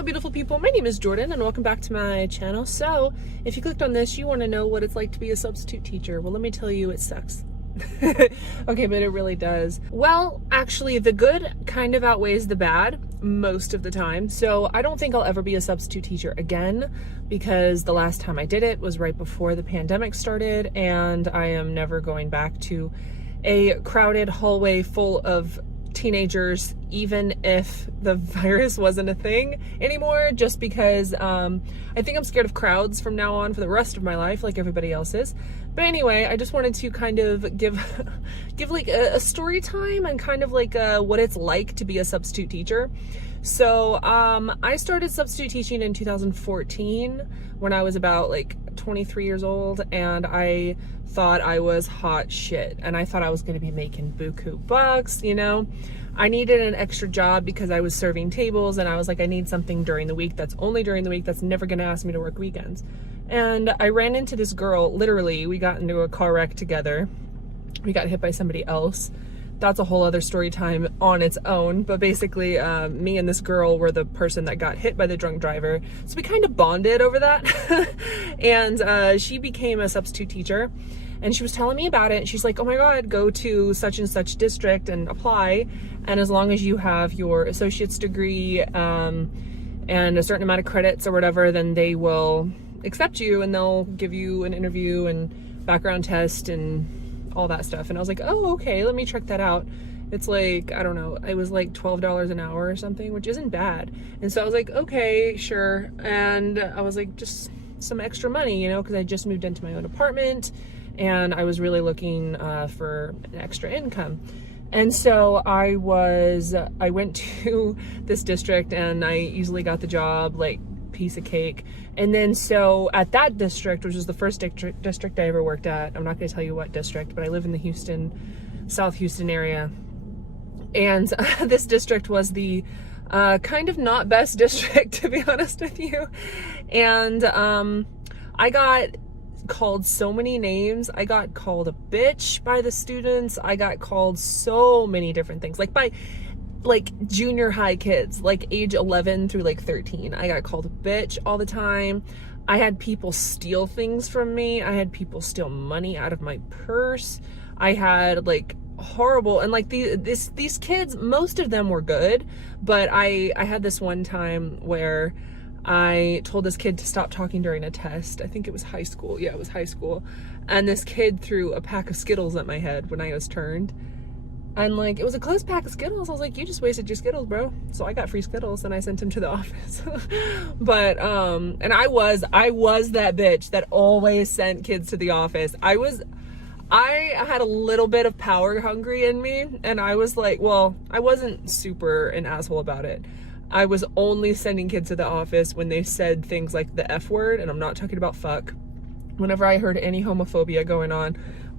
Hello beautiful people, my name is Jordan and welcome back to my channel. So if you clicked on this, you want to know what it's like to be a substitute teacher. Well, let me tell you, it sucks. Okay, but it really does. Well, actually the good kind of outweighs the bad most of the time. So I don't think I'll ever be a substitute teacher again, because the last time I did it was right before the pandemic started, and I am never going back to a crowded hallway full of teenagers, even if the virus wasn't a thing anymore, just because I think I'm scared of crowds from now on for the rest of my life, like everybody else is. But anyway, I just wanted to kind of give like a story time and kind of like what it's like to be a substitute teacher. So I started substitute teaching in 2014 when I was about like 23 years old, and I thought I was hot shit, and I thought I was going to be making buku bucks, you know. I needed an extra job because I was serving tables, and I was like, I need something during the week that's only during the week, that's never going to ask me to work weekends. And I ran into this girl, literally, we got into a car wreck together. We got hit by somebody else. That's a whole other story time on its own, but basically me and this girl were the person that got hit by the drunk driver, so we kind of bonded over that. And she became a substitute teacher, and she was telling me about it. She's like, oh my god, go to such and such district and apply, and as long as you have your associate's degree and a certain amount of credits or whatever, then they will accept you and they'll give you an interview and background test and all that stuff. And I was like, oh, okay, let me check that out. It's like, I don't know, it was like $12 an hour or something, which isn't bad. And so I was like, okay, sure. And I was like, just some extra money, you know, because I just moved into my own apartment and I was really looking for an extra income. And so I went to this district and I easily got the job, like piece of cake. And then so at that district, which was the first district I ever worked at, I'm not going to tell you what district, but I live in the South Houston area. And this district was the kind of not best district, to be honest with you. And I got called so many names. I got called a bitch by the students. I got called so many different things, like by like junior high kids, like age 11 through like 13. I got called a bitch all the time. I had people steal things from me. I had people steal money out of my purse. I had like horrible, and like these kids, most of them were good, but I had this one time where I told this kid to stop talking during a test. I think it was high school. Yeah, it was high school. And this kid threw a pack of Skittles at my head when I was turned. And like, it was a closed pack of Skittles. I was like, you just wasted your Skittles, bro. So I got free Skittles and I sent him to the office. But, and I was that bitch that always sent kids to the office. I had a little bit of power hungry in me, and I was like, well, I wasn't super an asshole about it. I was only sending kids to the office when they said things like the F word, and I'm not talking about fuck. Whenever I heard any homophobia going on,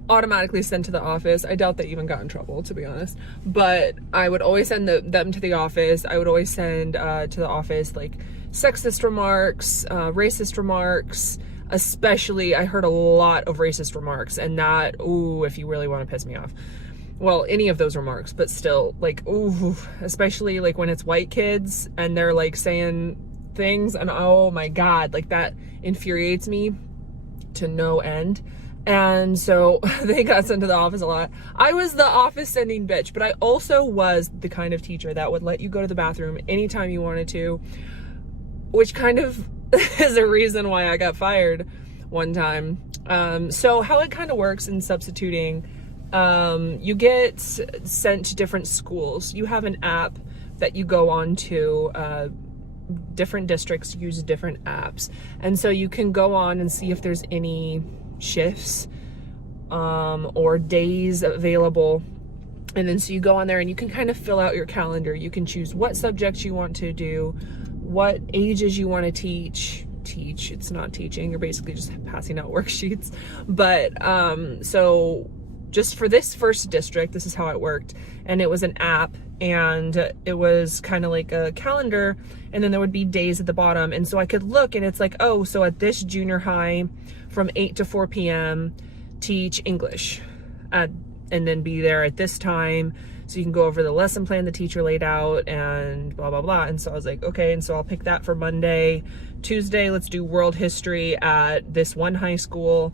automatically sent to the office. I doubt they even got in trouble, to be honest, but I would always send them to the office. I would always send to the office like sexist remarks, racist remarks. Especially, I heard a lot of racist remarks, and that, ooh, if you really want to piss me off. Well, any of those remarks, but still, like, ooh, especially like when it's white kids and they're like saying things, and oh my god, like that infuriates me to no end. And so they got sent to the office a lot. I was the office sending bitch, but I also was the kind of teacher that would let you go to the bathroom anytime you wanted to, which kind of is a reason why I got fired one time. So how it kind of works in substituting, you get sent to different schools. You have an app that you go on to. Different districts use different apps, and so you can go on and see if there's any shifts or days available, and then so you go on there and you can kind of fill out your calendar. You can choose what subjects you want to do, what ages you want to teach. It's not teaching, you're basically just passing out worksheets. But so just for this first district, this is how it worked, and it was an app, and it was kind of like a calendar, and then there would be days at the bottom, and so I could look, and it's like, oh, so at this junior high from 8 to 4 p.m. teach English, and then be there at this time so you can go over the lesson plan the teacher laid out and blah, blah, blah. And so I was like, okay, and so I'll pick that for Monday. Tuesday, let's do world history at this one high school.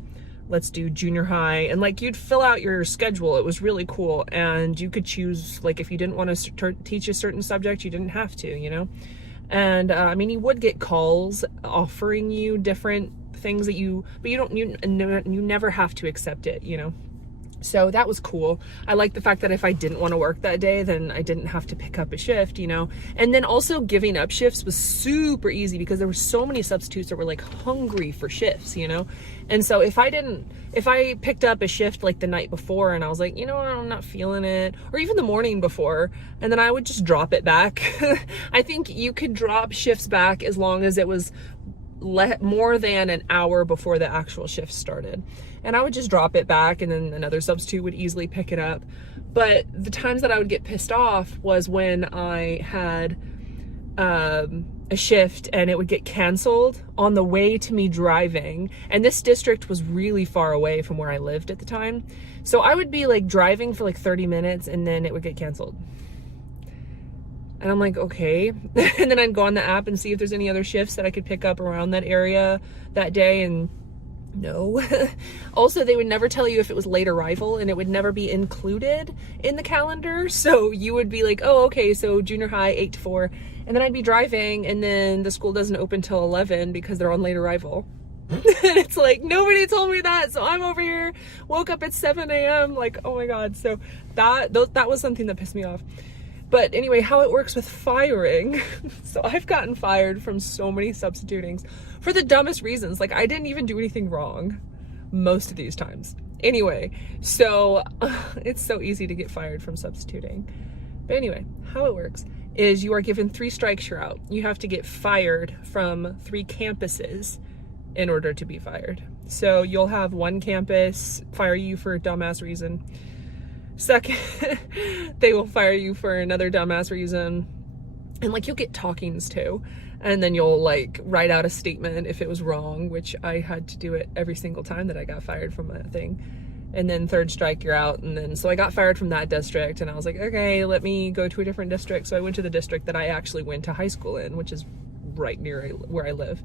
Let's do junior high. And like, you'd fill out your schedule. It was really cool. And you could choose, like, if you didn't want to teach a certain subject, you didn't have to, you know? And I mean, you would get calls offering you different things that but you never have to accept it, you know? So that was cool. I like the fact that if I didn't want to work that day, then I didn't have to pick up a shift, you know? And then also giving up shifts was super easy because there were so many substitutes that were like hungry for shifts, you know? And so if I picked up a shift like the night before and I was like, you know what, I'm not feeling it, or even the morning before, and then I would just drop it back. I think you could drop shifts back as long as it was more than an hour before the actual shift started. And I would just drop it back and then another substitute would easily pick it up. But the times that I would get pissed off was when I had a shift and it would get canceled on the way to me driving. And this district was really far away from where I lived at the time. So I would be like driving for like 30 minutes and then it would get canceled. And I'm like, okay. And then I'd go on the app and see if there's any other shifts that I could pick up around that area that day, and no. Also, they would never tell you if it was late arrival, and it would never be included in the calendar. So you would be like, oh, okay, so junior high 8 to 4. And then I'd be driving and then the school doesn't open till 11 because they're on late arrival. And it's like, nobody told me that. So I'm over here, woke up at 7 a.m. like, oh my God. So that was something that pissed me off. But anyway, how it works with firing. So I've gotten fired from so many substitutings for the dumbest reasons. Like, I didn't even do anything wrong most of these times. Anyway, so it's so easy to get fired from substituting. But anyway, how it works is you are given 3 strikes, you're out. You have to get fired from 3 campuses in order to be fired. So you'll have one campus fire you for a dumbass reason. Second, they will fire you for another dumbass reason. And like, you'll get talkings too. And then you'll like write out a statement if it was wrong, which I had to do it every single time that I got fired from that thing. And then 3rd strike, you're out. And then, so I got fired from that district and I was like, okay, let me go to a different district. So I went to the district that I actually went to high school in, which is right near where I live.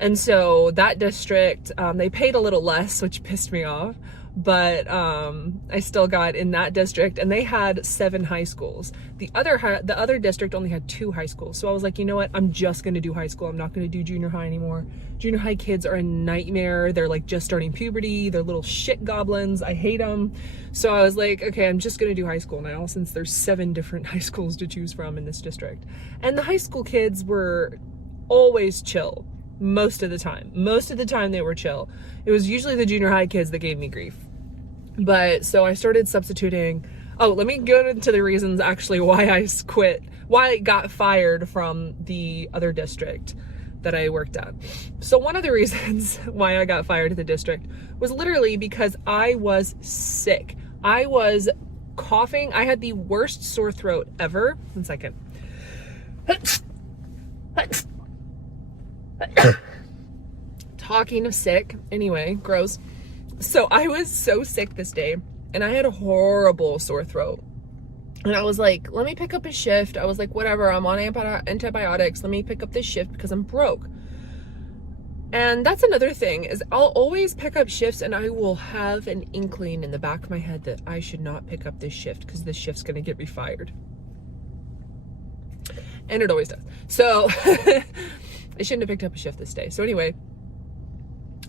And so that district, they paid a little less, which pissed me off. But I still got in that district, and they had 7 high schools. The other district only had 2 high schools. So I was like, you know what? I'm just going to do high school. I'm not going to do junior high anymore. Junior high kids are a nightmare. They're like just starting puberty. They're little shit goblins. I hate them. So I was like, okay, I'm just going to do high school now, since there's 7 different high schools to choose from in this district. And the high school kids were always chill. Most of the time they were chill. It was usually the junior high kids that gave me grief. But so I started substituting. Oh, let me go into the reasons actually why I quit, why I got fired from the other district that I worked at. So one of the reasons why I got fired at the district was literally because I was sick. I was coughing. I had the worst sore throat ever. 1 second. Talking of sick, anyway, gross. So I was so sick this day and I had a horrible sore throat. And I was like, let me pick up a shift. I was like, whatever, I'm on antibiotics. Let me pick up this shift because I'm broke. And that's another thing, is I'll always pick up shifts and I will have an inkling in the back of my head that I should not pick up this shift because this shift's going to get me fired. And it always does. So I shouldn't have picked up a shift this day. So anyway,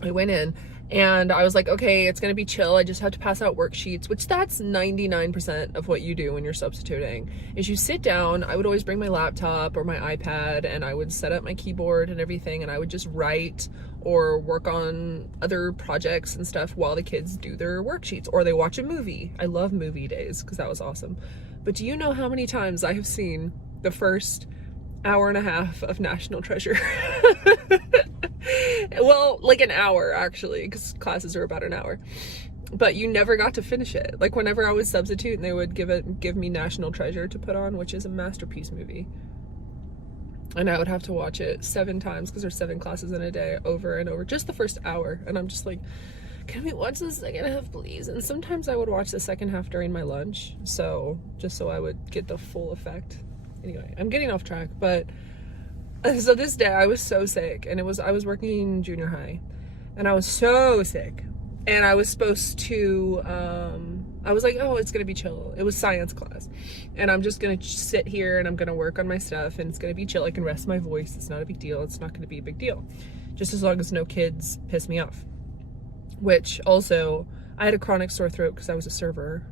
I went in and I was like, okay, it's going to be chill. I just have to pass out worksheets, which that's 99% of what you do when you're substituting, is you sit down. I would always bring my laptop or my iPad and I would set up my keyboard and everything. And I would just write or work on other projects and stuff while the kids do their worksheets or they watch a movie. I love movie days because that was awesome. But do you know how many times I have seen the first hour and a half of National Treasure? Well, like an hour actually, because classes are about an hour, but you never got to finish it. Like whenever I was substitute, they would give me National Treasure to put on, which is a masterpiece movie, and I would have to watch it 7 times because there's 7 classes in a day, over and over, just the first hour. And I'm just like, can we watch the second half, please? And sometimes I would watch the second half during my lunch, so just so I would get the full effect. Anyway, I'm getting off track, but so this day I was so sick, and I was working junior high, and I was so sick, and I was supposed to I was like, oh, it's gonna be chill. It was science class, and I'm just gonna sit here and I'm gonna work on my stuff, and it's gonna be chill. I can rest my voice. It's not a big deal. It's not gonna be a big deal, just as long as no kids piss me off. Which also, I had a chronic sore throat because I was a server,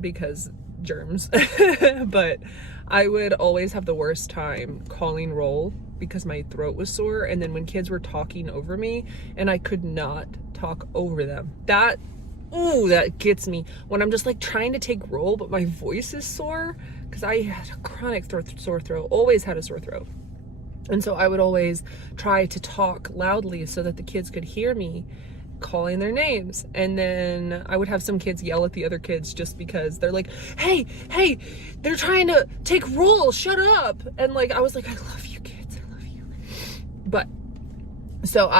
because germs. But I would always have the worst time calling roll because my throat was sore, and then when kids were talking over me and I could not talk over them, that gets me when I'm just like trying to take roll but my voice is sore, because I had a chronic sore throat, always had a sore throat. And so I would always try to talk loudly so that the kids could hear me calling their names. And then I would have some kids yell at the other kids just because they're like, hey, they're trying to take roll, shut up. And like, I was like, I love you kids, I love you. But so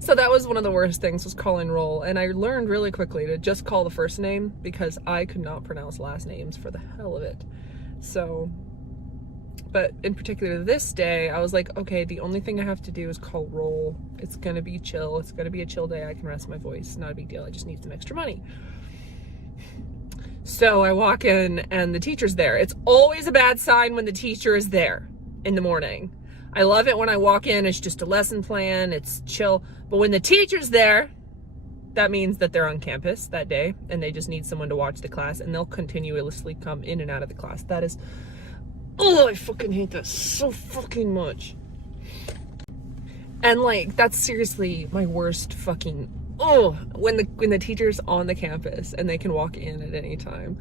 so that was one of the worst things, was calling roll. And I learned really quickly to just call the first name, because I could not pronounce last names for the hell of it. So, but in particular this day, I was like, okay, the only thing I have to do is call roll. It's gonna be chill. It's gonna be a chill day. I can rest my voice. Not a big deal. I just need some extra money. So I walk in and the teacher's there. It's always a bad sign when the teacher is there in the morning. I love it when I walk in, it's just a lesson plan, it's chill. But when the teacher's there, that means that they're on campus that day and they just need someone to watch the class, and they'll continuously come in and out of the class. That is, oh, I fucking hate that so fucking much. And like, that's seriously my worst fucking, when the teacher's on the campus and they can walk in at any time.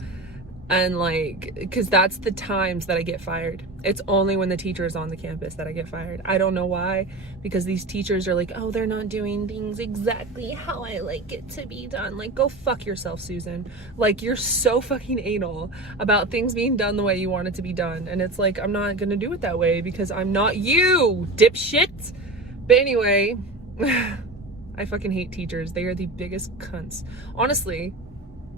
And like, because that's the times that I get fired. It's only when the teacher is on the campus that I get fired. I don't know why, because these teachers are like, oh, they're not doing things exactly how I like it to be done. Like, go fuck yourself, Susan. Like, you're so fucking anal about things being done the way you want it to be done. And it's like, I'm not gonna do it that way because I'm not you, dipshit. But anyway, I fucking hate teachers. They are the biggest cunts. Honestly,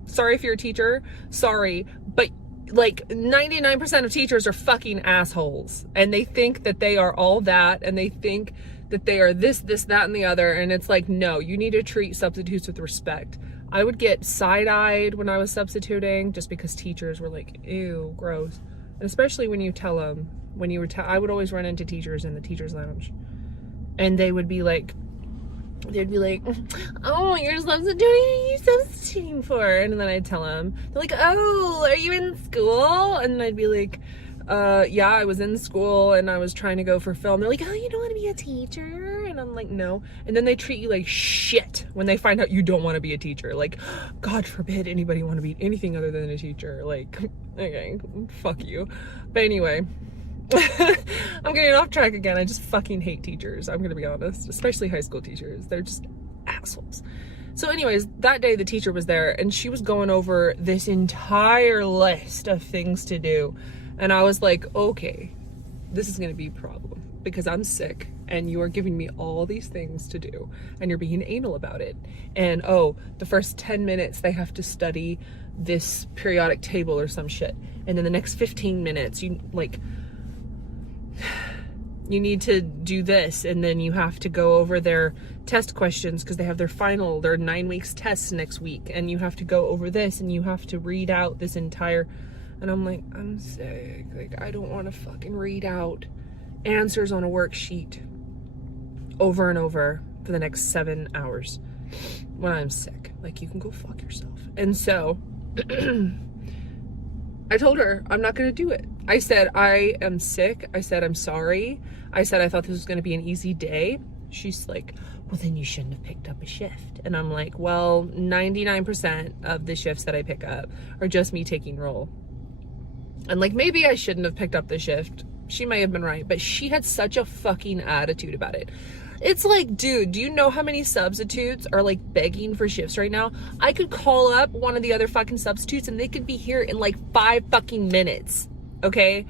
sorry if you're a teacher, sorry, but like 99% of teachers are fucking assholes, and they think that they are all that, and they think that they are this, that, and the other, and it's like, no, you need to treat substitutes with respect. I would get side-eyed when I was substituting just because teachers were like, ew, gross. And especially when you tell them, I would always run into teachers in the teacher's lounge, and they would be like, they'd be like, oh, you're substituting? Who are you substituting for? And then I'd tell them, they're like, oh, are you in school? And then I'd be like, yeah, I was in school and I was trying to go for film. They're like, oh, you don't want to be a teacher? And I'm like, no. And then they treat you like shit when they find out you don't want to be a teacher. Like, God forbid anybody want to be anything other than a teacher. Like, okay, fuck you. But anyway, I'm getting off track again. I just fucking hate teachers, I'm gonna be honest, especially high school teachers. They're just assholes. So anyways, that day the teacher was there and she was going over this entire list of things to do, and I was like, okay, this is gonna be a problem because I'm sick and you are giving me all these things to do and you're being anal about it. And oh, the first 10 minutes they have to study this periodic table or some shit, and then the next 15 minutes you need to do this, and then you have to go over their test questions because they have their 9 weeks tests next week, and you have to go over this, and you have to read out this entire, and I'm like, I'm sick. Like, I don't want to fucking read out answers on a worksheet over and over for the next 7 hours when I'm sick. Like, you can go fuck yourself. And so I told her I'm not gonna do it. I said, I am sick. I said, I'm sorry. I said, I thought this was gonna be an easy day. She's like, well, then you shouldn't have picked up a shift. And I'm like, well, 99% of the shifts that I pick up are just me taking roll. And like, maybe I shouldn't have picked up the shift. She may have been right, but she had such a fucking attitude about it. It's like, dude, do you know how many substitutes are like begging for shifts right now? I could call up one of the other fucking substitutes and they could be here in like 5 fucking minutes, okay?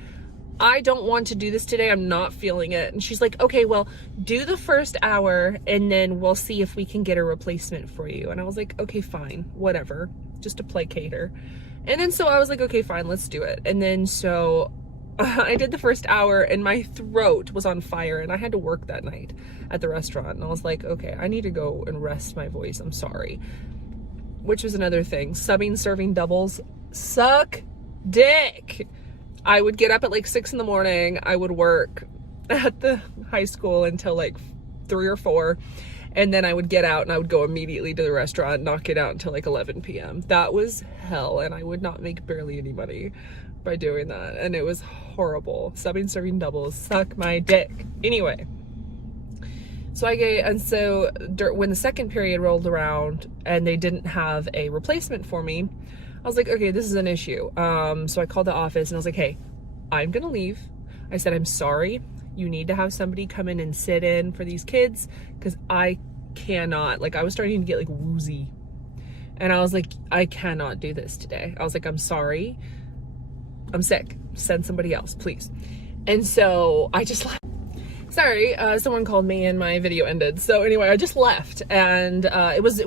I don't want to do this today. I'm not feeling it. And she's like, okay, well, do the first hour and then we'll see if we can get a replacement for you. And I was like, okay, fine, whatever, just to placate her. And then so I was like, okay, fine, let's do it. And then so I did the first hour and my throat was on fire and I had to work that night at the restaurant. And I was like, okay, I need to go and rest my voice. I'm sorry. Which was another thing. Subbing, serving doubles, suck dick. I would get up at like 6 in the morning. I would work at the high school until like 3 or 4. And then I would get out and I would go immediately to the restaurant, knock it out until like 11 p.m. That was hell. And I would not make barely any money by doing that. And it was horrible. Subbing, serving doubles, suck my dick. Anyway. So when the second period rolled around and they didn't have a replacement for me, I was like, okay, this is an issue. So I called the office and I was like, hey, I'm gonna leave. I said, I'm sorry. You need to have somebody come in and sit in for these kids because I cannot, like I was starting to get like woozy. And I was like, I cannot do this today. I was like, I'm sorry. I'm sick. Send somebody else, please. And so I just left. Sorry, someone called me and my video ended. So anyway, I just left and it was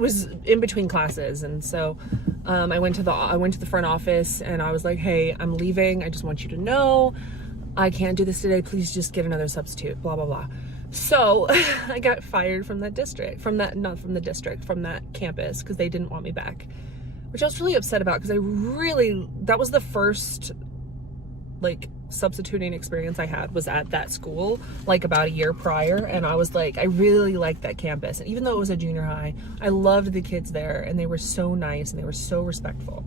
in between classes. And so I went to the front office and I was like, hey, I'm leaving. I just want you to know I can't do this today. Please just get another substitute, blah, blah, blah. So I got fired from that district, from that campus, because they didn't want me back, which I was really upset about because that was the first like substituting experience I had was at that school like about a year prior. And I was like, I really liked that campus. And even though it was a junior high, I loved the kids there and they were so nice and they were so respectful.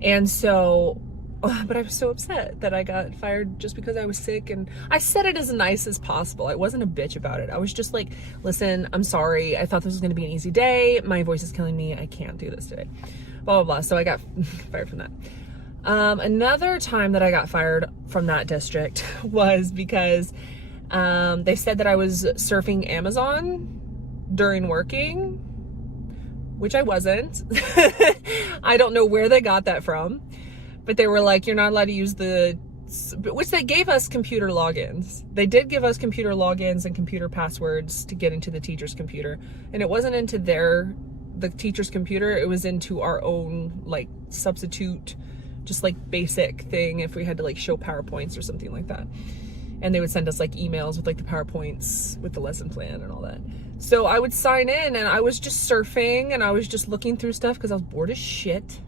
And so, but I was so upset that I got fired just because I was sick. And I said it as nice as possible. I wasn't a bitch about it. I was just like, listen, I'm sorry. I thought this was going to be an easy day. My voice is killing me. I can't do this today. Blah, blah, blah. So I got fired from that. Another time that I got fired from that district was because they said that I was surfing Amazon during working, which I wasn't. I don't know where they got that from, but they were like, you're not allowed to use which they gave us computer logins. They did give us computer logins and computer passwords to get into the teacher's computer. And it wasn't into the teacher's computer. It was into our own like substitute, just like basic thing if we had to like show PowerPoints or something like that. And they would send us like emails with like the PowerPoints with the lesson plan and all that. So I would sign in and I was just surfing and I was just looking through stuff because I was bored as shit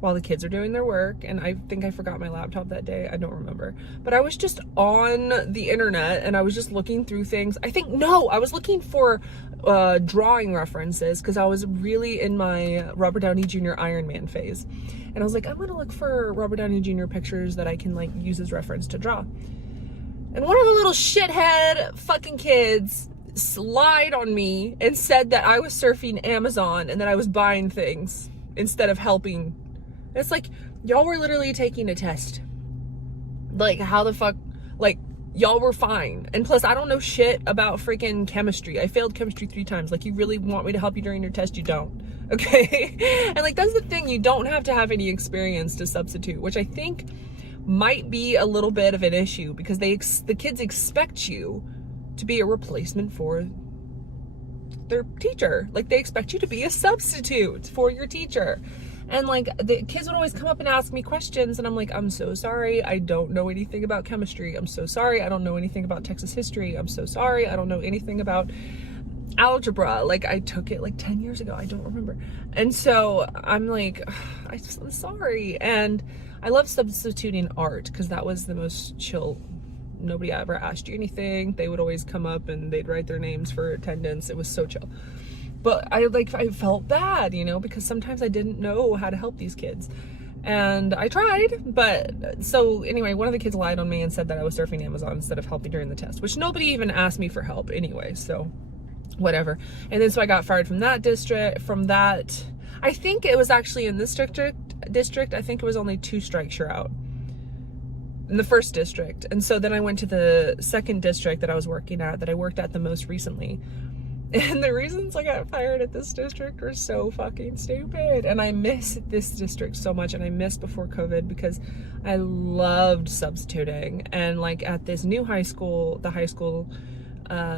while the kids are doing their work. And I think I forgot my laptop that day. I don't remember. But I was just on the internet and I was just looking through things. I was looking for drawing references because I was really in my Robert Downey Jr. Iron Man phase. And I was like, I'm gonna look for Robert Downey Jr. pictures that I can like use as reference to draw. And one of the little shithead fucking kids lied on me and said that I was surfing Amazon and that I was buying things instead of helping. And it's like, y'all were literally taking a test. Like, how the fuck, like, y'all were fine. And plus, I don't know shit about freaking chemistry. I failed chemistry 3 times. Like, you really want me to help you during your test? You don't. Okay? And like, that's the thing. You don't have to have any experience to substitute, which I think might be a little bit of an issue because the kids expect you to be a replacement for their teacher. Like, they expect you to be a substitute for your teacher. And like, the kids would always come up and ask me questions and I'm like, I'm so sorry. I don't know anything about chemistry. I'm so sorry. I don't know anything about Texas history. I'm so sorry. I don't know anything about algebra. Like, I took it like 10 years ago. I don't remember. And so I'm like, I'm sorry. And I love substituting art because that was the most chill. Nobody ever asked you anything. They would always come up and they'd write their names for attendance. It was so chill. But I felt bad, you know, because sometimes I didn't know how to help these kids. And I tried, but so anyway, one of the kids lied on me and said that I was surfing Amazon instead of helping during the test, which nobody even asked me for help anyway, so whatever. And then so I got fired from that district, I think it was actually in this district, I think it was only 2 strikes you're out. In the first district. And so then I went to the second district that I was working at, that I worked at the most recently. And the reasons I got fired at this district were so fucking stupid. And I miss this district so much, and I missed before COVID because I loved substituting. And like at this new high school, the high school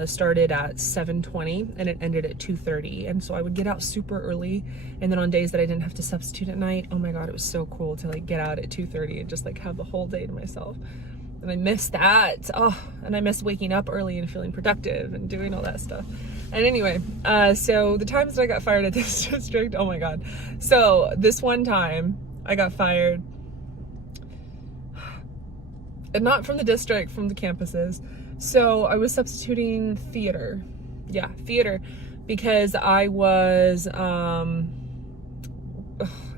started at 7:20 and it ended at 2:30, and so I would get out super early, and then on days that I didn't have to substitute at night, oh my god, it was so cool to like get out at 2:30 and just like have the whole day to myself. And I miss that. Oh, and I miss waking up early and feeling productive and doing all that stuff. And anyway, so the times that I got fired at this district, oh my god. So this one time I got fired, and not from the district, from the campuses. So I was substituting theater. Yeah, theater. Because I was, and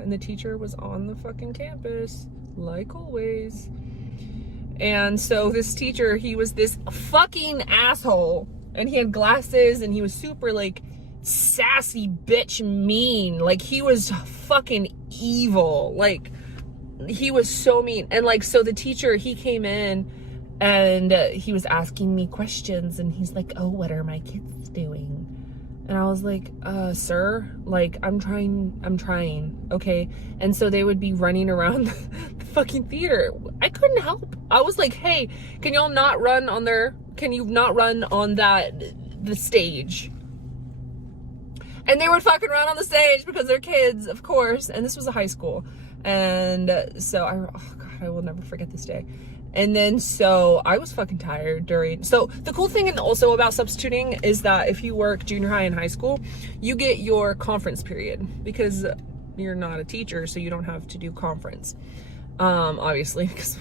the teacher was on the fucking campus, like always. And so this teacher, he was this fucking asshole. And he had glasses, and he was super, like, sassy bitch mean. Like, he was fucking evil. Like, he was so mean. And, like, so the teacher, he came in, and he was asking me questions, and he's like, oh, what are my kids doing? And I was like, sir, like, I'm trying, okay? And so they would be running around the fucking theater. I couldn't help. I was like, hey, can you not run on the stage? And they would fucking run on the stage because they're kids, of course. And this was a high school. And so oh god, I will never forget this day. And then so I was fucking tired so the cool thing and also about substituting is that if you work junior high and high school, you get your conference period because you're not a teacher, so you don't have to do conference. Obviously, because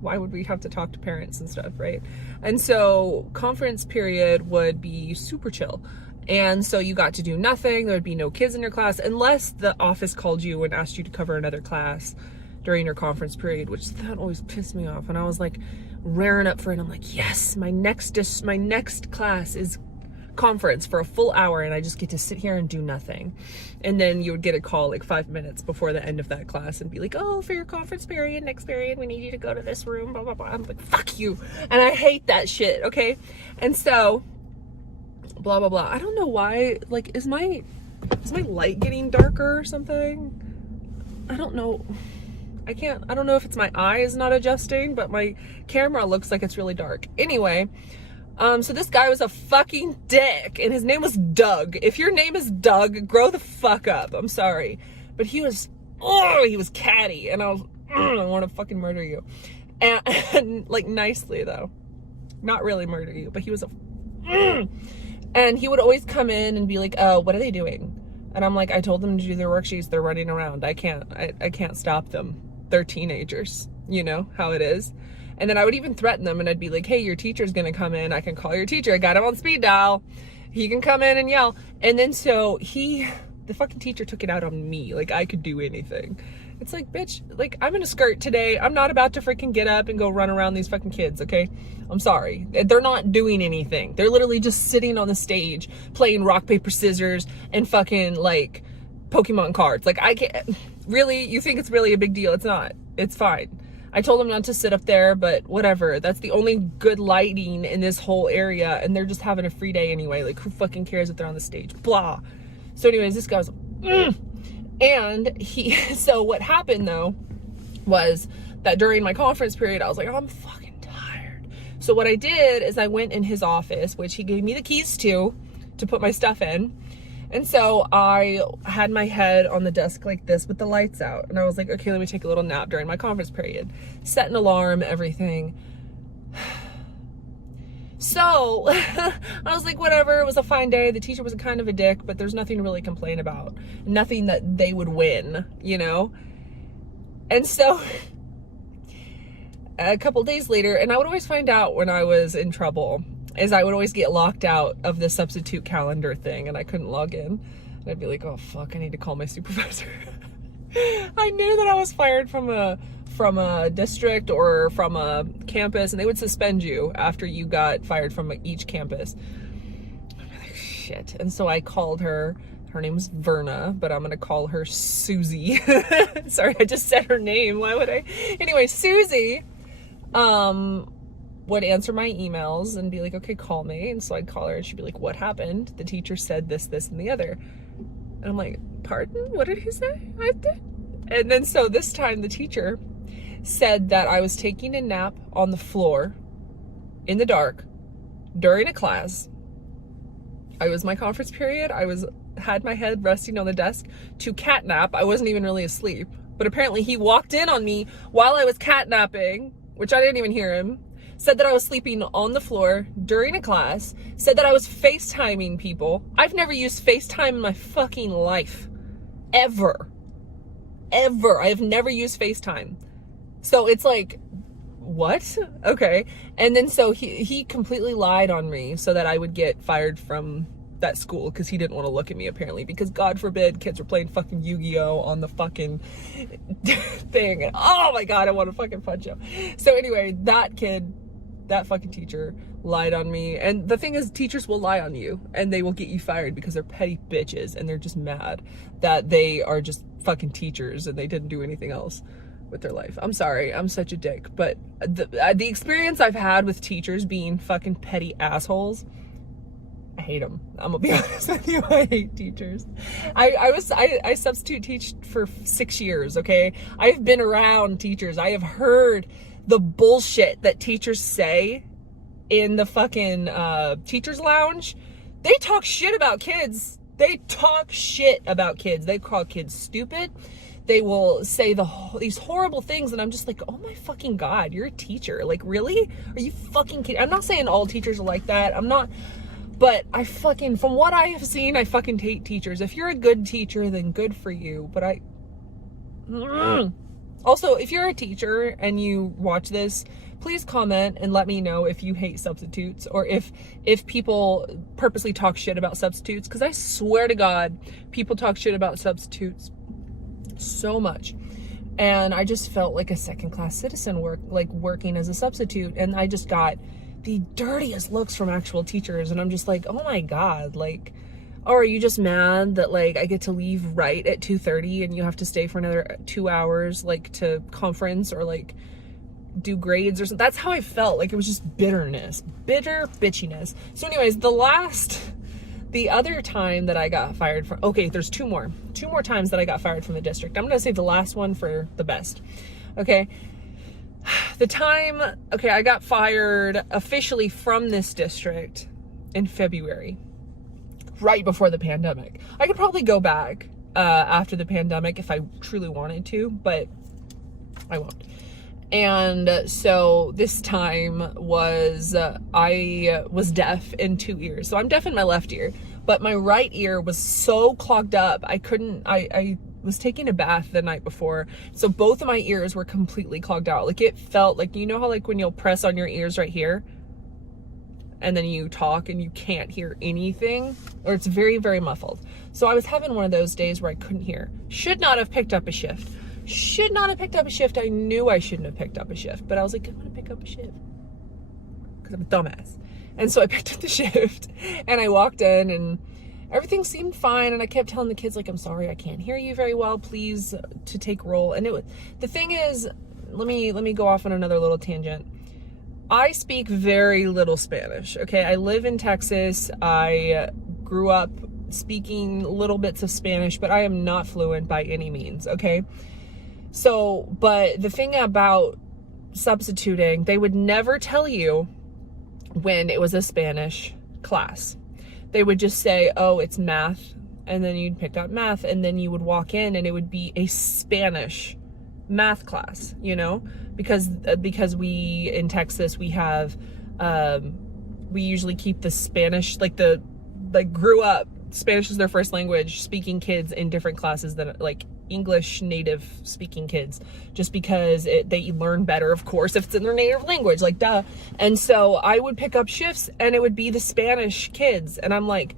why would we have to talk to parents and stuff, right? And so conference period would be super chill. And so you got to do nothing. There would be no kids in your class unless the office called you and asked you to cover another class during your conference period, which that always pissed me off. And I was like raring up for it. I'm like, yes, my next class is conference for a full hour, and I just get to sit here and do nothing. And then you would get a call like 5 minutes before the end of that class and be like, oh, for your conference period, next period, we need you to go to this room, blah, blah, blah. I'm like, fuck you. And I hate that shit, okay? And so, blah, blah, blah. I don't know why, like, is my light getting darker or something? I don't know. I don't know if it's my eyes not adjusting, but my camera looks like it's really dark. Anyway, so this guy was a fucking dick, and his name was Doug. If your name is Doug, grow the fuck up. I'm sorry. But he was catty, and I want to fucking murder you. And like, nicely though. Not really murder you, but he was and he would always come in and be like, what are they doing? And I'm like, I told them to do their worksheets. They're running around. I can't stop them. They're teenagers. You know how it is. And then I would even threaten them, and I'd be like, hey, your teacher's gonna come in. I can call your teacher. I got him on speed dial. He can come in and yell. And then so the fucking teacher took it out on me. Like, I could do anything. It's like, bitch, like, I'm in a skirt today. I'm not about to freaking get up and go run around these fucking kids, okay? I'm sorry. They're not doing anything. They're literally just sitting on the stage playing rock, paper, scissors and fucking, like, Pokemon cards. Like, I can't. Really? You think it's really a big deal? It's not. It's fine. I told them not to sit up there, but whatever. That's the only good lighting in this whole area, and they're just having a free day anyway. Like, who fucking cares if they're on the stage? Blah. So anyways, this guy was and so what happened though was that during my conference period, I was like, oh, I'm fucking tired. So what I did is I went in his office, which he gave me the keys to put my stuff in. And so I had my head on the desk like this with the lights out. And I was like, okay, let me take a little nap during my conference period. Set an alarm, everything. So I was like, whatever, it was a fine day. The teacher was kind of a dick, but there's nothing to really complain about. Nothing that they would win, you know? And so a couple days later, and I would always find out when I was in trouble, is I would always get locked out of the substitute calendar thing, and I couldn't log in. And I'd be like, oh fuck, I need to call my supervisor. I knew that I was fired from a district or from a campus, and they would suspend you after you got fired from each campus. I'm like, shit. And so I called her. Her name's Verna, but I'm gonna call her Susie. Sorry, I just said her name. Why would I? Anyway, Susie, would answer my emails and be like, okay, call me. And so I'd call her and she'd be like, what happened? The teacher said this, this, and the other. And I'm like, pardon? What did he say? I did. And then so this time the teacher said that I was taking a nap on the floor in the dark during a class. I was my conference period. Had my head resting on the desk to catnap. I wasn't even really asleep. But apparently he walked in on me while I was catnapping, which I didn't even hear him, said that I was sleeping on the floor during a class, said that I was FaceTiming people. I've never used FaceTime in my fucking life. Ever. I have never used FaceTime. So it's like, what? Okay. And then so he completely lied on me so that I would get fired from that school because he didn't want to look at me apparently, because God forbid kids were playing fucking Yu-Gi-Oh on the fucking thing. And oh my God, I want to fucking punch him. So anyway, that fucking teacher lied on me. And the thing is, teachers will lie on you and they will get you fired because they're petty bitches and they're just mad that they are just fucking teachers and they didn't do anything else with their life. I'm sorry, I'm such a dick, but the experience I've had with teachers being fucking petty assholes, I hate them. I'm gonna be honest with you. I hate teachers. I substitute teach for 6 years, okay? I've been around teachers. I have heard the bullshit that teachers say in the fucking teachers lounge. They talk shit about kids. They talk shit about kids. They call kids stupid. They will say these horrible things, and I'm just like, oh my fucking God, you're a teacher. Like, really? Are you fucking kidding? I'm not saying all teachers are like that. I'm not. But from what I have seen, I fucking hate teachers. If you're a good teacher, then good for you. But also, if you're a teacher and you watch this, please comment and let me know if you hate substitutes or if people purposely talk shit about substitutes. Because I swear to God, people talk shit about substitutes so much. And I just felt like a second-class citizen working as a substitute. And I just got the dirtiest looks from actual teachers, and I'm just like, oh my God, like, oh, are you just mad that like I get to leave right at 2:30 and you have to stay for another 2 hours like to conference or like do grades or something? That's how I felt. Like, it was just bitter bitchiness. So anyways, the other time that I got fired from, okay, there's two more times that I got fired from the district. I'm gonna save the last one for the best. Okay. I got fired officially from this district in February, right before the pandemic. I could probably go back after the pandemic if I truly wanted to, but I won't. And so this time was, I was deaf in 2 ears. So I'm deaf in my left ear, but my right ear was so clogged up. I was taking a bath the night before, so both of my ears were completely clogged out. Like, it felt like, you know how like when you'll press on your ears right here and then you talk and you can't hear anything, or it's very, very muffled. So I was having one of those days where I couldn't hear. Should not have picked up a shift. I knew I shouldn't have picked up a shift, but I was like, I'm gonna pick up a shift because I'm a dumbass. And so I picked up the shift and I walked in and everything seemed fine, and I kept telling the kids, like, I'm sorry, I can't hear you very well, please to take roll. And the thing is, let me go off on another little tangent. I speak very little Spanish, okay? I live in Texas. I grew up speaking little bits of Spanish, but I am not fluent by any means, okay? So, but the thing about substituting, they would never tell you when it was a Spanish class. They would just say, oh, it's math, and then you'd pick up math, and then you would walk in and it would be a Spanish math class, you know, because we in Texas, we have we usually keep the Spanish, grew up Spanish is their first language speaking kids in different classes than like English native speaking kids, just because they learn better, of course, if it's in their native language, like duh. And so I would pick up shifts and it would be the Spanish kids, and I'm like,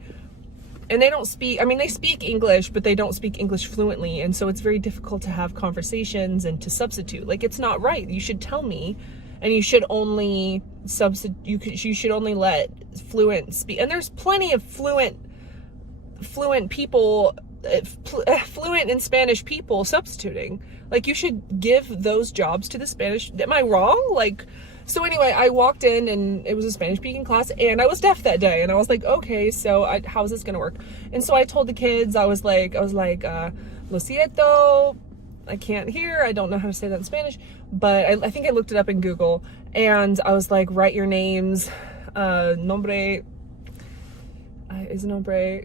and they don't speak, I mean, they speak English, but they don't speak English fluently, and so it's very difficult to have conversations and to substitute. Like, it's not right. You should tell me, and you should only you should only let fluent speak. And there's plenty of fluent people, fluent in Spanish people substituting. Like, you should give those jobs to the Spanish. Am I wrong? Like, So anyway, I walked in and it was a Spanish speaking class and I was deaf that day. And I was like, okay, so how is this going to work? And so I told the kids, I was like, lo siento, I can't hear. I don't know how to say that in Spanish, but I think I looked it up in Google, and I was like, write your names, nombre, is nombre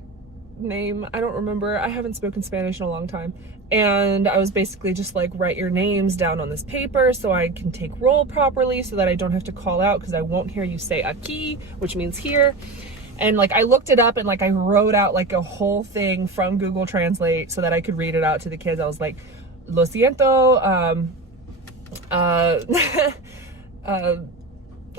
name? I don't remember. I haven't spoken Spanish in a long time. And I was basically just like, write your names down on this paper so I can take roll properly, so that I don't have to call out, because I won't hear you say aquí, which means here. And like, I looked it up and like, I wrote out like a whole thing from Google Translate so that I could read it out to the kids. I was like, lo siento,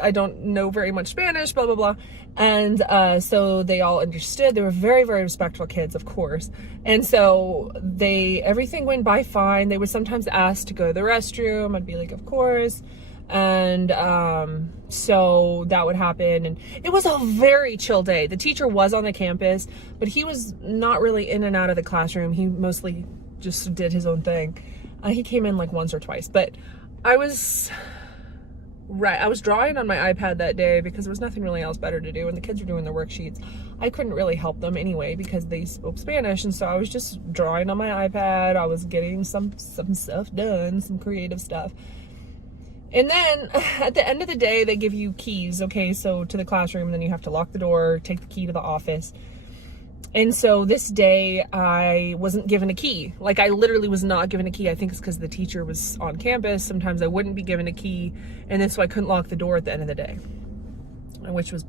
I don't know very much Spanish, blah, blah, blah. And so they all understood. They were very, very respectful kids, of course. And so everything went by fine. They would sometimes ask to go to the restroom. I'd be like, of course. And so that would happen. And it was a very chill day. The teacher was on the campus, but he was not really in and out of the classroom. He mostly just did his own thing. He came in like once or twice, but I was drawing on my iPad that day because there was nothing really else better to do, and the kids were doing their worksheets. I couldn't really help them anyway because they spoke Spanish, and so I was just drawing on my iPad. I was getting some stuff done, some creative stuff. And then at the end of the day, they give you keys, okay, so to the classroom, and then you have to lock the door, take the key to the office. And so this day I wasn't given a key. Like, I literally was not given a key. I think it's because the teacher was on campus. Sometimes I wouldn't be given a key. And then so I couldn't lock the door at the end of the day, which was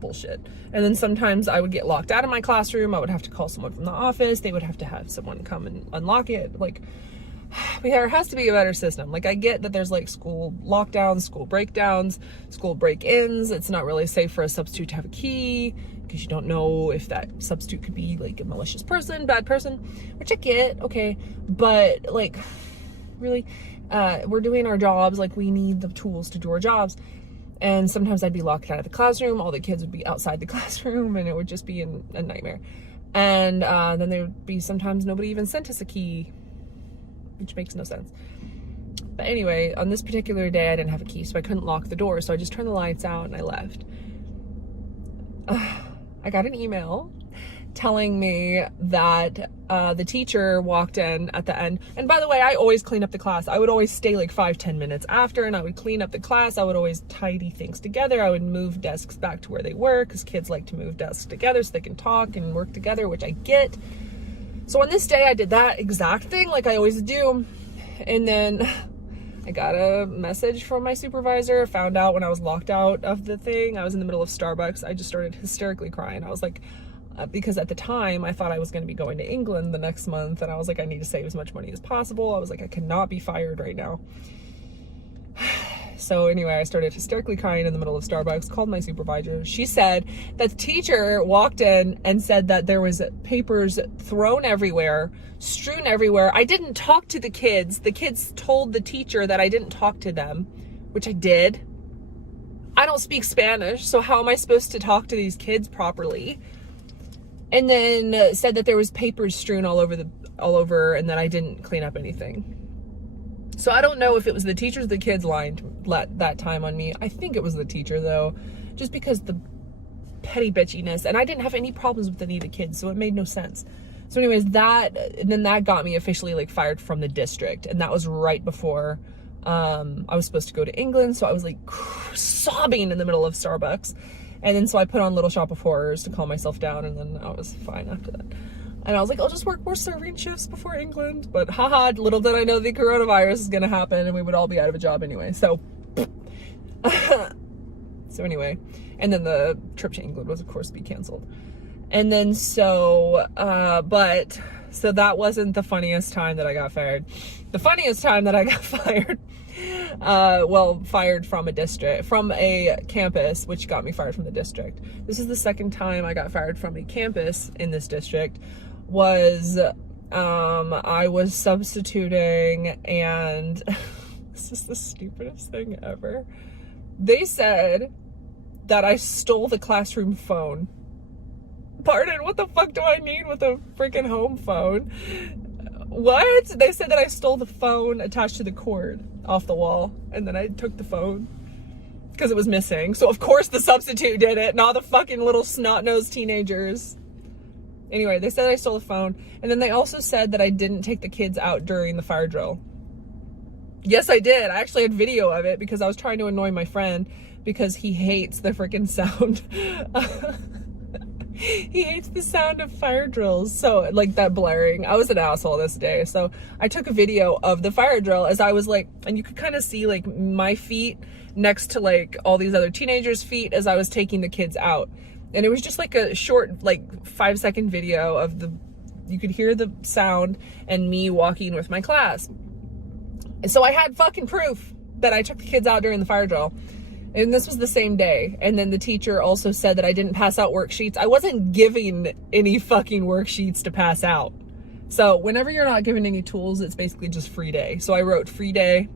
bullshit. And then sometimes I would get locked out of my classroom. I would have to call someone from the office. They would have to have someone come and unlock it. Like, there has to be a better system. Like, I get that there's like school lockdowns, school breakdowns, school break-ins. It's not really safe for a substitute to have a key, because you don't know if that substitute could be like a malicious person, bad person, which I get, okay, but like, really, we're doing our jobs, like we need the tools to do our jobs. And sometimes I'd be locked out of the classroom, all the kids would be outside the classroom, and it would just be a nightmare. And then there would be sometimes nobody even sent us a key, which makes no sense. But anyway, on this particular day I didn't have a key, so I couldn't lock the door, so I just turned the lights out and I left. I got an email telling me that the teacher walked in at the end. And by the way, I always clean up the class. I would always stay like 5-10 minutes after, and I would clean up the class. I would always tidy things together. I would move desks back to where they were, because kids like to move desks together so they can talk and work together, which I get. So on this day, I did that exact thing like I always do. And then I got a message from my supervisor, found out when I was locked out of the thing. I was in the middle of Starbucks. I just started hysterically crying. I was like, because at the time I thought I was going to be going to England the next month, and I was like, I need to save as much money as possible. I was like, I cannot be fired right now. So anyway, I started hysterically crying in the middle of Starbucks, called my supervisor. She said that the teacher walked in and said that there was papers thrown everywhere, strewn everywhere. I didn't talk to the kids. The kids told the teacher that I didn't talk to them, which I did. I don't speak Spanish, so how am I supposed to talk to these kids properly? And then said that there was papers strewn all over, and that I didn't clean up anything. So I don't know if it was the teachers, the kids lying that time on me. I think it was the teacher though, just because the petty bitchiness, and I didn't have any problems with any of the kids, so it made no sense. So anyways, then that got me officially like fired from the district, and that was right before I was supposed to go to England. So I was like sobbing in the middle of Starbucks, and then so I put on Little Shop of Horrors to calm myself down, and then I was fine after that. And I was like, I'll just work more serving shifts before England. But haha, little did I know the coronavirus is going to happen and we would all be out of a job anyway. So, so anyway, and then the trip to England was of course be canceled. And then so, so that wasn't the funniest time that I got fired. The funniest time that I got fired, fired from a campus, which got me fired from the district. This is the second time I got fired from a campus in this district. I was substituting, and this is the stupidest thing ever. They said that I stole the classroom phone. Pardon, what the fuck do I need with a freaking home phone? What? They said that I stole the phone attached to the cord off the wall, and then I took the phone. because it was missing. So of course the substitute did it, not the fucking little snot-nosed teenagers. Anyway, they said I stole the phone. And then they also said that I didn't take the kids out during the fire drill. Yes, I did. I actually had video of it because I was trying to annoy my friend because he hates the freaking sound. He hates the sound of fire drills. So like that blaring. I was an asshole this day. So I took a video of the fire drill as I was like, and you could kind of see like my feet next to like all these other teenagers' feet as I was taking the kids out. And it was just like a short, like 5-second video of you could hear the sound and me walking with my class. And so I had fucking proof that I took the kids out during the fire drill. And this was the same day. And then the teacher also said that I didn't pass out worksheets. I wasn't giving any fucking worksheets to pass out. So whenever you're not given any tools, it's basically just free day. So I wrote free day.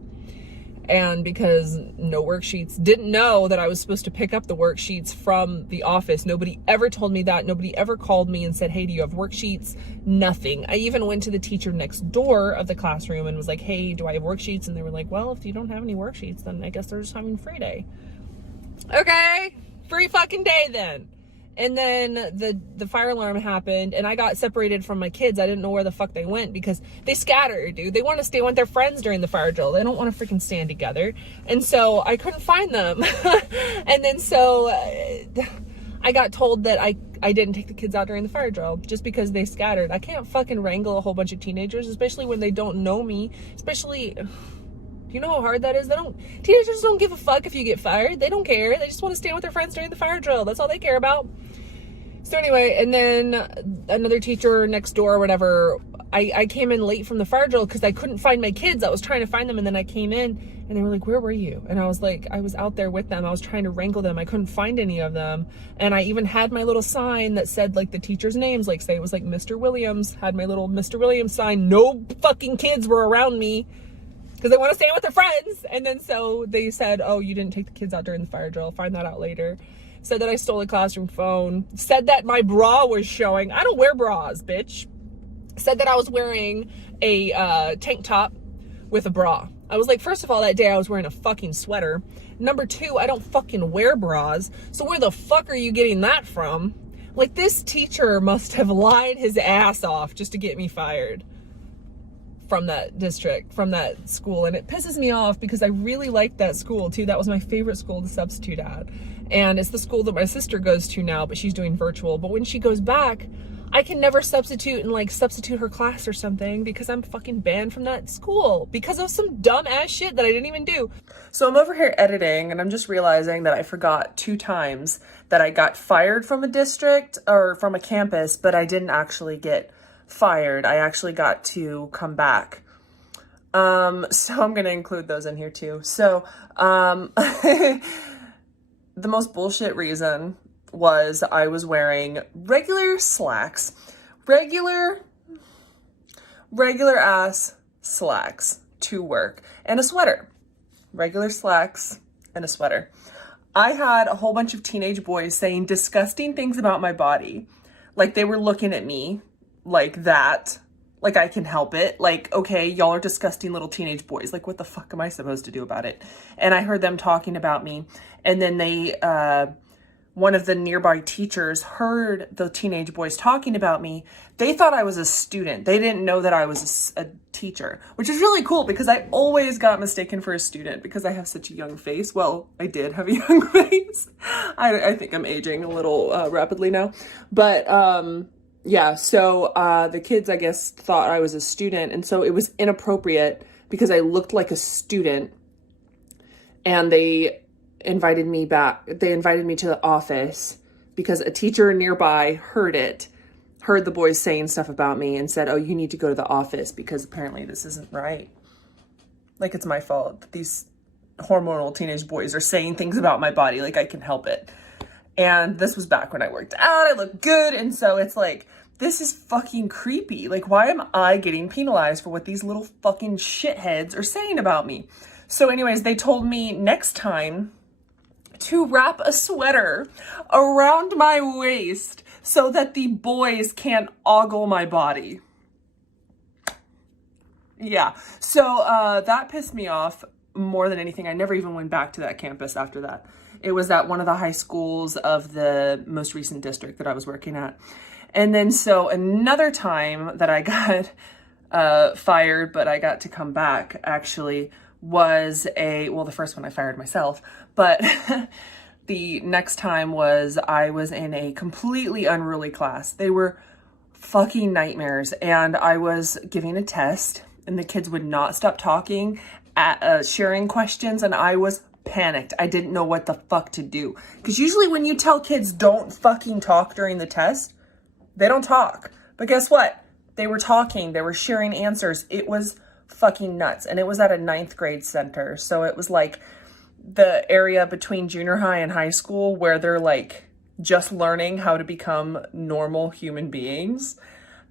And because no worksheets, didn't know that I was supposed to pick up the worksheets from the office. Nobody ever told me that. Nobody ever called me and said, hey, do you have worksheets? Nothing. I even went to the teacher next door of the classroom and was like, hey, do I have worksheets? And they were like, well, if you don't have any worksheets, then I guess they're just having free day. Okay, free fucking day then. And then the fire alarm happened and I got separated from my kids. I didn't know where the fuck they went because they scattered, dude. They want to stay with their friends during the fire drill. They don't want to freaking stand together. And so I couldn't find them. And then so I got told that I didn't take the kids out during the fire drill just because they scattered. I can't fucking wrangle a whole bunch of teenagers, especially when they don't know me, especially... You know how hard that is? Teenagers don't give a fuck if you get fired. They don't care. They just want to stay with their friends during the fire drill. That's all they care about. So anyway, and then another teacher next door or whatever, I came in late from the fire drill because I couldn't find my kids. I was trying to find them and then I came in and they were like, where were you? And I was like, I was out there with them. I was trying to wrangle them. I couldn't find any of them. And I even had my little sign that said like the teacher's names, like say it was like Mr. Williams, had my little Mr. Williams sign. No fucking kids were around me. Because they want to stay with their friends. And then so they said, oh, you didn't take the kids out during the fire drill. Find that out later. Said that I stole a classroom phone. Said that my bra was showing. I don't wear bras, bitch. Said that I was wearing a tank top with a bra. I was like, first of all, that day I was wearing a fucking sweater. Number two, I don't fucking wear bras. So where the fuck are you getting that from? Like, this teacher must have lied his ass off just to get me fired from that district, from that school. And it pisses me off because I really liked that school too. That was my favorite school to substitute at. And it's the school that my sister goes to now, but she's doing virtual. But when she goes back, I can never substitute and like substitute her class or something because I'm fucking banned from that school because of some dumb ass shit that I didn't even do. So I'm over here editing and I'm just realizing that I forgot 2 times that I got fired from a district or from a campus, but I didn't actually get fired. I actually got to come back. So I'm going to include those in here too. So, the most bullshit reason was I was wearing regular slacks, regular ass slacks to work and a sweater, regular slacks and a sweater. I had a whole bunch of teenage boys saying disgusting things about my body. Like they were looking at me like that, like I can help it. Like, okay, y'all are disgusting little teenage boys. Like, what the fuck am I supposed to do about it? And I heard them talking about me. And then they, one of the nearby teachers heard the teenage boys talking about me. They thought I was a student. They didn't know that I was a teacher, which is really cool because I always got mistaken for a student because I have such a young face. Well, I did have a young face. I think I'm aging a little rapidly now. But, yeah, so the kids, I guess, thought I was a student, and so it was inappropriate because I looked like a student, and they invited me back. They invited me to the office because a teacher nearby heard the boys saying stuff about me and said, oh, you need to go to the office because apparently this isn't right. Like, it's my fault that these hormonal teenage boys are saying things about my body, like I can help it. And this was back when I worked out, I looked good. And so it's like, this is fucking creepy. Like, why am I getting penalized for what these little fucking shitheads are saying about me? So anyways, they told me next time to wrap a sweater around my waist so that the boys can't ogle my body. Yeah, so that pissed me off. more than anything, I never even went back to that campus after that. It was at one of the high schools of the most recent district that I was working at. And then so another time that I got fired, but I got to come back actually, was the first one I fired myself, but the next time was I was in a completely unruly class. They were fucking nightmares, and I was giving a test and the kids would not stop talking, sharing questions, and I was panicked. I didn't know what the fuck to do. Because usually when you tell kids don't fucking talk during the test, they don't talk. But guess what? They were talking. They were sharing answers. It was fucking nuts. And it was at a 9th grade center. So it was like the area between junior high and high school where they're like just learning how to become normal human beings.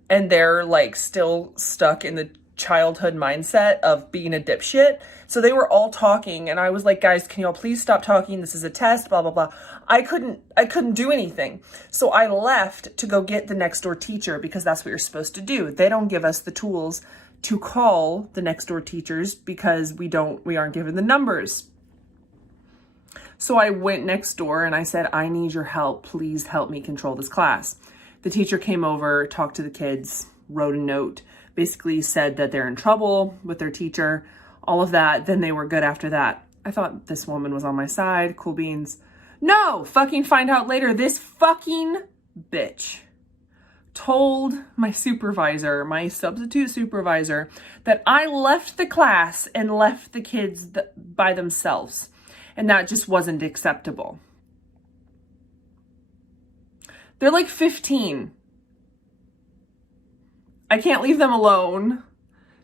And they're like still stuck in the childhood mindset of being a dipshit. So they were all talking and I was like, guys, can y'all please stop talking? This is a test, blah, blah, blah. I couldn't do anything. So I left to go get the next door teacher because that's what you're supposed to do. They don't give us the tools to call the next door teachers because we aren't given the numbers. So I went next door and I said, I need your help. Please help me control this class. The teacher came over, talked to the kids, wrote a note, basically said that they're in trouble with their teacher, all of that. Then they were good after that. I thought this woman was on my side. Cool beans. No, fucking find out later. This fucking bitch told my supervisor, my substitute supervisor, that I left the class and left the kids by themselves. And that just wasn't acceptable. They're like 15. I can't leave them alone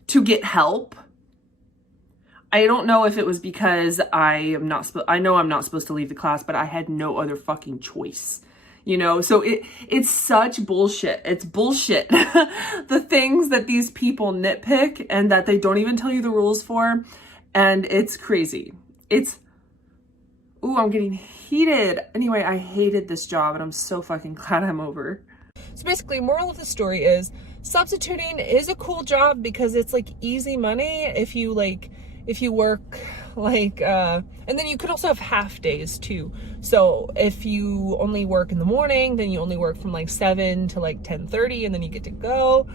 to get help. I don't know if it was because I know I'm not supposed to leave the class, but I had no other fucking choice. You know, so it's such bullshit. It's bullshit. The things that these people nitpick and that they don't even tell you the rules for. And it's crazy. Ooh, I'm getting heated. Anyway, I hated this job and I'm so fucking glad I'm over. So basically, moral of the story is substituting is a cool job because it's like easy money if you work like, and then you could also have half days too. So if you only work in the morning, then you only work from like 7 to like 10:30 and then you get to go.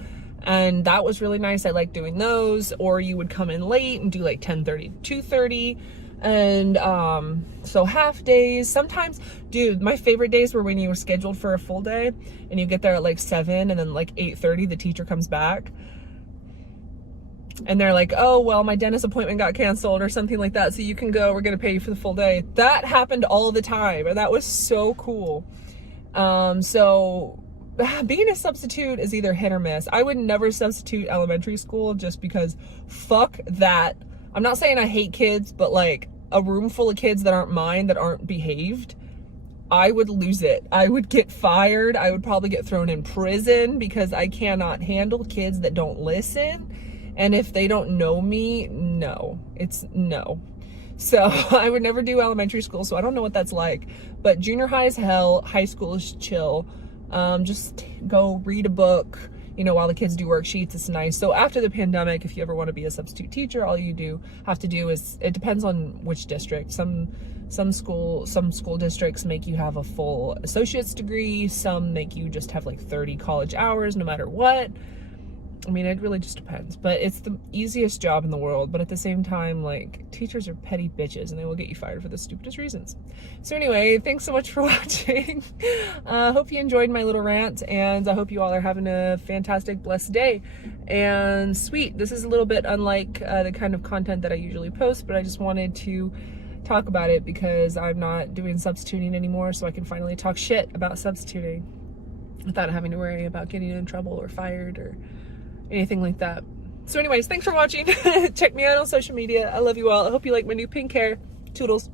And that was really nice. I like doing those. Or you would come in late and do like 10:30 to 2:30. And so half days. Sometimes, dude, my favorite days were when you were scheduled for a full day and you get there at like 7 and then like 8:30 the teacher comes back and they're like, oh well, my dentist appointment got canceled or something like that, so you can go, we're gonna pay you for the full day. That happened all the time and that was so cool. So being a substitute is either hit or miss. I would never substitute elementary school just because fuck that. I'm not saying I hate kids, but like a room full of kids that aren't mine, that aren't behaved, I would lose it. I would get fired. I would probably get thrown in prison because I cannot handle kids that don't listen. And if they don't know me, no, it's no. So I would never do elementary school. So I don't know what that's like, but junior high is hell. High school is chill. Just go read a book, you know, while the kids do worksheets. It's nice. So after the pandemic, if you ever want to be a substitute teacher, all you have to do is, it depends on which district. Some school districts make you have a full associate's degree. Some make you just have like 30 college hours, no matter what. I mean, it really just depends, but it's the easiest job in the world. But at the same time, like, teachers are petty bitches and they will get you fired for the stupidest reasons. So anyway, thanks so much for watching. Hope you enjoyed my little rant, and I hope you all are having a fantastic, blessed day. And sweet, this is a little bit unlike the kind of content that I usually post, but I just wanted to talk about it because I'm not doing substituting anymore, so I can finally talk shit about substituting without having to worry about getting in trouble or fired or anything like that. So anyways, thanks for watching. Check me out on social media. I love you all. I hope you like my new pink hair. Toodles.